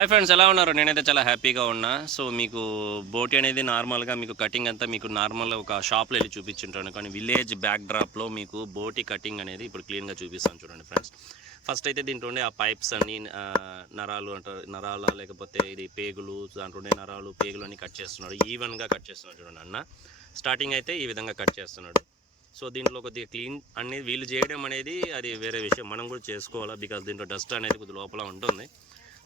Hi friends ఎలా ఉన్నారు? నేనైతే చాలా హ్యాపీగా ఉన్నా. సో మీకు బోటి అనేది నార్మల్గా మీకు కటింగ్ అంతా మీకు నార్మల్ ఒక షాప్లో వెళ్ళి చూపించుంటాను. కానీ విలేజ్ బ్యాక్ డ్రాప్లో మీకు బోటి కటింగ్ అనేది ఇప్పుడు క్లీన్గా చూపిస్తాను చూడండి ఫ్రెండ్స్ ఫస్ట్ అయితే దీంట్లో ఉండే ఆ పైప్స్ అన్ని నరాలు అంటారు నరాల లేకపోతే ఇది పేగులు దాంట్లో ఉండే నరాలు పేగులు అన్ని కట్ చేస్తున్నాడు. ఈవెన్గా కట్ చేస్తున్నాడు చూడండి అన్న. స్టార్టింగ్ అయితే ఈ విధంగా కట్ చేస్తున్నాడు. సో దీంట్లో కొద్దిగా క్లీన్ అనేది వీళ్ళు చేయడం అనేది అది వేరే విషయం. మనం కూడా చేసుకోవాలా? బికాస్ దీంట్లో డస్ట్ అనేది కొద్ది లోపల ఉంటుంది.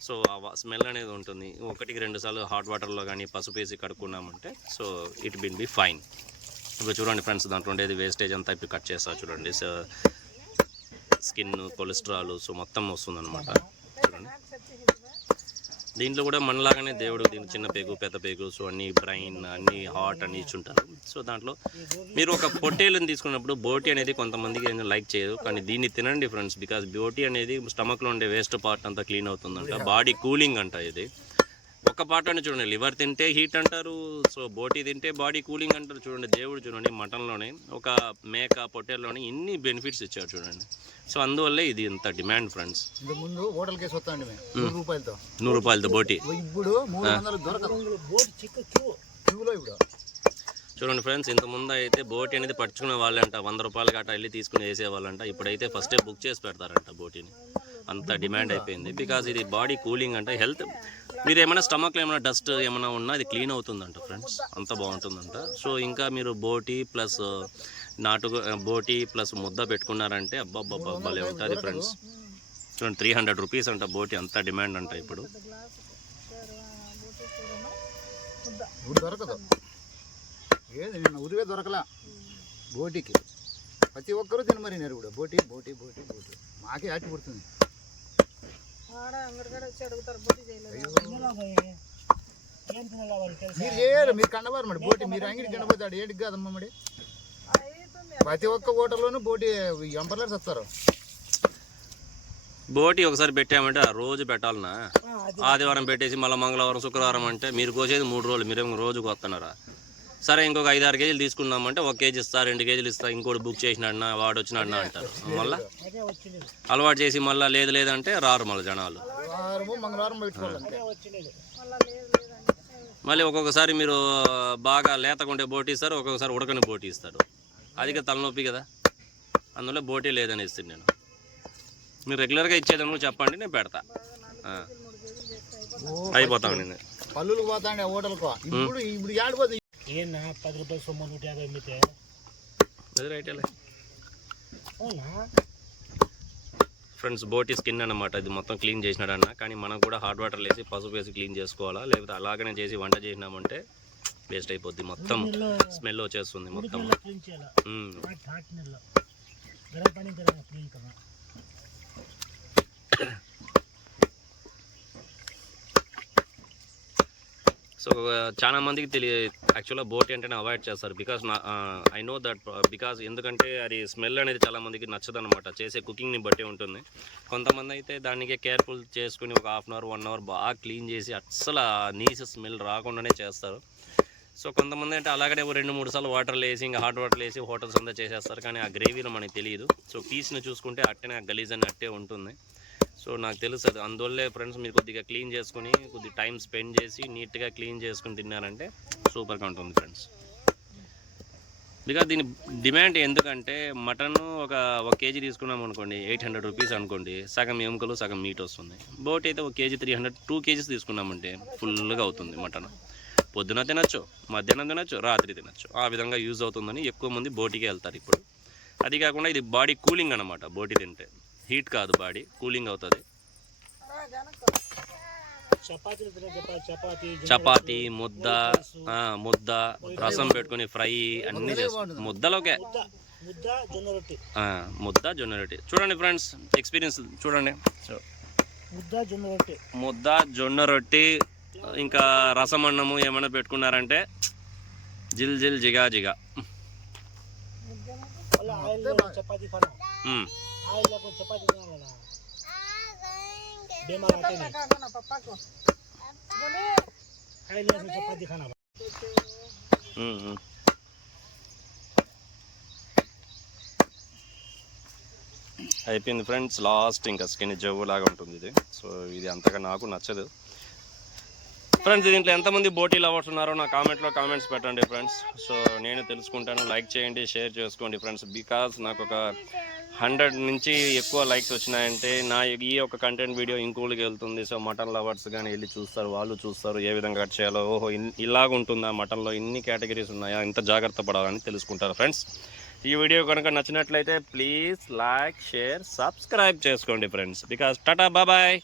సో ఆ స్మెల్ అనేది ఉంటుంది. ఒకటికి రెండు సార్లు హాట్ వాటర్లో కానీ పసుపు వేసి కడుక్కున్నామంటే so it been be fine. ఇప్పుడు చూడండి ఫ్రెండ్స్ దాంట్లో ఉండేది వేస్టేజ్ అంతా ఇప్పుడు కట్ చేస్తా చూడండి. సో స్కిన్ కొలెస్ట్రాల్ సో మొత్తం వస్తుందన్నమాట. చూడండి. దీంట్లో కూడా మనలాగానే దేవుడు దీని చిన్న పేగు పెద్ద పేగు సో అన్ని బ్రైన్ అన్ని హార్ట్ అన్ని ఇచ్చుంటారు సో దాంట్లో మీరు ఒక పొట్టేలను తీసుకున్నప్పుడు బోటి అనేది కొంతమందికి లైక్ చేయదు కానీ దీన్ని తినండి ఫ్రెండ్స్ బికాస్ బోటి అనేది స్టమక్లో ఉండే వేస్ట్ పార్ట్ అంతా క్లీన్ అవుతుందంట. బాడీ కూలింగ్ అంట ఇది. ఒక పార్ట్ అని చూడండి. లివర్ తింటే హీట్ అంటారు సో బోటి తింటే బాడీ కూలింగ్ అంటారు. చూడండి దేవుడు చూడండి మటన్లోనే ఒక మేక పొట్టేల్లోనే ఇన్ని బెనిఫిట్స్ ఇచ్చారు చూడండి. సో అందువల్లే ఇది ఇంత డిమాండ్ ఫ్రెండ్స్. ఇంత ముందు హోటల్ కేసు వస్తాండి మేము. నూరు రూపాయలతో. నూరు రూపాయలతో బోటి. ఇప్పుడు చూడండి ఫ్రెండ్స్ ఇంత ముందు అయితే బోటి అనేది పట్టుకునే వాళ్ళంట వంద రూపాయలకి అట్లా వెళ్ళి తీసుకుని వేసేవాళ్ళంట. ఇప్పుడైతే ఫస్టే బుక్ చేసి పెడతారంట బోటిని. అంత డిమాండ్ అయిపోయింది. బికాజ్ ఇది బాడీ కూలింగ్ అంటే హెల్త్. మీరు ఏమైనా స్టమక్లో ఏమైనా డస్ట్ ఏమైనా ఉన్నా అది క్లీన్ అవుతుందంట ఫ్రెండ్స్. అంత బాగుంటుందంట. సో ఇంకా మీరు బోటి ప్లస్ నాటు బోటి ప్లస్ ముద్ద పెట్టుకున్నారంటే అబ్బాబ్బా భలే ఉంటుంది ఫ్రెండ్స్. చూడండి త్రీ హండ్రెడ్ రూపీస్ అంట బోటి అంత డిమాండ్ అంట ఇప్పుడు. ఇప్పుడు దొరకదు. ఏది నిన్న ఉరివే దొరకలా. బోటికి. ప్రతి ఒక్కరూ తినమరినారు కూడా. బోటి బోటి బోటి బోటి. మాకే ఆటి పుడుతుంది. మీరు చేయరు మీరు కండవారు మరి. బోటి మీరు అంగిడి కండపోతాడు ఏంటికి కాదమ్మా మరి? ప్రతి ఒక్క హోటల్లోనూ బోటి ఎంపర్లర్స్ వస్తారు. బోటి ఒకసారి పెట్టామంటే ఆ రోజు పెట్టాలనా? ఆదివారం పెట్టేసి మళ్ళీ మంగళవారం శుక్రవారం అంటే మీరు కోసేది మూడు రోజులు మీరేమో రోజు కొత్తన్నారా సరే ఇంకొక ఐదు ఆరు కేజీలు తీసుకున్నామంటే ఒక కేజీ ఇస్తా రెండు కేజీలు ఇస్తా ఇంకోటి బుక్ చేసినాడనా వాడు వచ్చినాడనా అంటారు. మళ్ళీ? అలవాటు చేసి మళ్ళీ లేదు లేదంటే రారు మళ్ళీ జనాలు. మళ్ళీ ఒక్కొక్కసారి మీరు బాగా లేతకుండే బోటి ఇస్తారు ఒక్కొక్కసారి ఉడకని బోటి ఇస్తారు. అది కదా తలనొప్పి కదా. అందువల్ల బోటీ లేదని ఇస్తుంది నేను. మీరు రెగ్యులర్గా ఇచ్చేదాన్ని చెప్పండి నేను పెడతా. ఆ. అయిపోతాం నేను. పల్లులకు పోతాండే హోటల్కు. ఇప్పుడు ఇప్పుడు ఏనా పది రూపాయలు సొమ్ము నూట యాభై అమ్మితే? అది అవునా? ఫ్రెండ్స్ బోటి స్కిన్ అన్నమాట. ఇది మొత్తం క్లీన్ చేసినాడన్న. కానీ మనం కూడా హాట్ వాటర్ వేసి పసుపు వేసి క్లీన్ చేసుకోవాలా? లేకపోతే అలాగనే చేసి వంట చేసినామంటే వేస్ట్ అయిపోద్ది మొత్తం. స్మెల్ వచ్చేస్తుంది మొత్తం. గరం పానీ కరెంట్ క్లీన్ కదా సో uh, చాలా మందికి తెలియ యాక్చువల్గా బోట్ అంటేనే అవాయిడ్ చేస్తారు. బికాస్ నా ఐ నో దట్ బికాస్ ఎందుకంటే అది స్మెల్ అనేది చాలా మందికి నచ్చదనమాట చేసే కుకింగ్ని బట్టి ఉంటుంది. కొంతమంది అయితే దానికి కేర్ఫుల్ చేసుకుని ఒక half an hour one hour బాగా క్లీన్ చేసి అస్సలు నీస్ స్మెల్ రాకుండానే చేస్తారు. సో కొంతమంది అంటే అలాగనే రెండు మూడు సార్లు వాటర్లు వేసి ఇంకా హాట్ వాటర్ వేసి హోటల్స్ అంతా చేసేస్తారు. కానీ ఆ గ్రేవీలో మనకి తెలియదు. సో పీస్ని చూసుకుంటే అట్టనే ఆ గలీజ్ అని అట్టే ఉంటుంది. సో నాకు తెలుసు అది. అందువల్లే ఫ్రెండ్స్ మీరు కొద్దిగా క్లీన్ చేసుకుని కొద్దిగా టైం స్పెండ్ చేసి నీట్గా క్లీన్ చేసుకుని తిన్నారంటే సూపర్గా ఉంటుంది ఫ్రెండ్స్ బికాజ్ దీని డిమాండ్ ఎందుకంటే మటన్ ఒక ఒక కేజీ తీసుకున్నాం అనుకోండి ఎయిట్ హండ్రెడ్ రూపీస్ అనుకోండి సగం ఎముకలు సగం మీట్ వస్తుంది. బోట్ అయితే ఒక K G three hundred two K Gs తీసుకున్నామంటే ఫుల్గా అవుతుంది మటన్. పొద్దున తినచ్చు మధ్యాహ్నం తినచ్చు రాత్రి తినచ్చు. ఆ విధంగా యూజ్ అవుతుందని ఎక్కువ మంది బోటికి వెళ్తారు ఇప్పుడు. అది కాకుండా ఇది బాడీ కూలింగ్ అనమాట బోటి తింటే. హీట్ కాదు బాడీ కూలింగ్ అవుతుంది. చపాతీ చపాతీ చపాతి ముద్ద ఆ, ముద్ద రసం పెట్టుకొని ఫ్రై అన్నీ చేస్తాం. ముద్దలోకే. ముద్ద జొన్న రొట్టె. ఆ, ముద్ద జొన్న రొట్టి. చూడండి ఫ్రెండ్స్ ఎక్స్పీరియన్స్ చూడండి. సో ముద్ద జొన్న రొట్టె. ముద్ద జొన్న రొట్టి ఇంకా రసం అన్నము ఏమైనా పెట్టుకున్నారంటే జిల్ జిల్ జిగా జిగా. మళ్ళీ ఆయిల్ ఆయిల్ ఖానా అయిపోయింది ఫ్రెండ్స్ లాస్ట్ ఇంకా స్కిన్ జవ్వు లాగా ఉంటుంది ఇది. సో ఇది అంతగా నాకు నచ్చదు. ఫ్రెండ్స్ దీంట్లో ఎంతమంది బోటీ లవర్స్ ఉన్నారో నా కామెంట్లో కామెంట్స్ పెట్టండి ఫ్రెండ్స్. సో నేను తెలుసుకుంటాను. లైక్ చేయండి షేర్ చేసుకోండి ఫ్రెండ్స్. బికాజ్ నాకు ఒక హండ్రెడ్ నుంచి ఎక్కువ లైక్స్ వచ్చినాయంటే నా ఈ యొక్క కంటెంట్ వీడియో ఇంకోళ్ళకి వెళ్తుంది. సో మటన్ లవర్స్ కానీ వెళ్ళి చూస్తారు వాళ్ళు చూస్తారు ఏ విధంగా కట్ చేయాలో. ఓహో ఇలాగ ఉంటుందా మటన్లో? ఇన్ని కేటగిరీస్ ఉన్నాయా? ఇంత జాగ్రత్త పడాలని తెలుసుకుంటారు ఫ్రెండ్స్. ఈ వీడియో కనుక నచ్చినట్లయితే ప్లీజ్ లైక్ షేర్ సబ్స్క్రైబ్ చేసుకోండి ఫ్రెండ్స్. బికాజ్ టాటా బాబాయ్